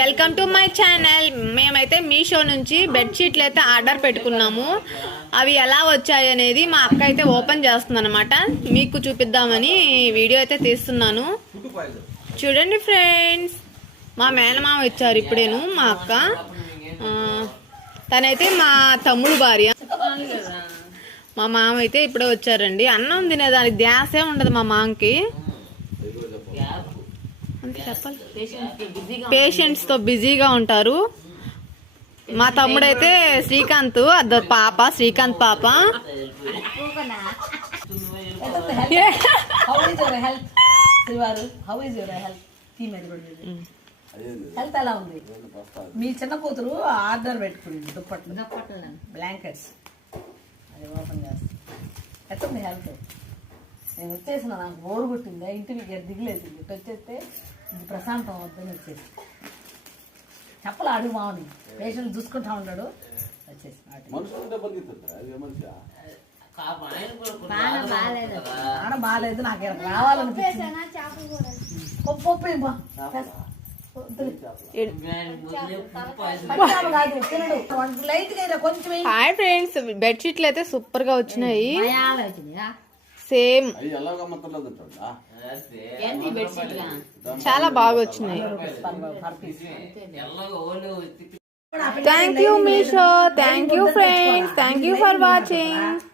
Welcome to my channel. మేమైతే మీషో నుంచి బెడ్షీట్లు అయితే ఆర్డర్ పెట్టుకున్నాము. అవి ఎలా వచ్చాయి అనేది మా అక్క అయితే ఓపెన్ చేస్తుంది అనమాట. మీకు చూపిద్దామని వీడియో అయితే తీస్తున్నాను. చూడండి ఫ్రెండ్స్, మా మేనమామ ఇచ్చారు ఇప్పుడేను. మా అక్క తనైతే మా తమ్ముడు భార్య. మా మామ అయితే ఇప్పుడే వచ్చారండి. అన్నం తినేదానికి ధ్యాసే ఉండదు మా మామకి. పేషెంట్స్ తో బిజీగా ఉంటారు. మా తమ్ముడైతే శ్రీకాంత్, అదో పాప శ్రీకాంత్ పాప. హెల్త్ ఎలా ఉంది? మీ చిన్న కూతురు ఆర్డర్ పెట్టుకుంది దుప్పట్లు బ్లాంకెట్స్, అది ఓపెన్ చేస్తా. ఎట్లుంది హెల్త్? నేను వచ్చేసిన, నాకు బోరు కొట్టింది, ఇంటికి దిగులేసింది. ఇటు వచ్చేస్తే ఇది ప్రశాంతం వద్దని వచ్చేసి చెప్పలే. అడుగు మామని పేషెంట్ చూసుకుంటా ఉంటాడు. వచ్చేసి ఆడ బాగాలేదు, నాకు రావాలనిపించింది. హాయ్ ఫ్రెండ్స్, బెడ్షీట్లు అయితే సూపర్ గా వచ్చినాయి. సేమ్ చాలా బాగా వచ్చినాయి. Thank you Meesho, thank you friends, thank you for watching.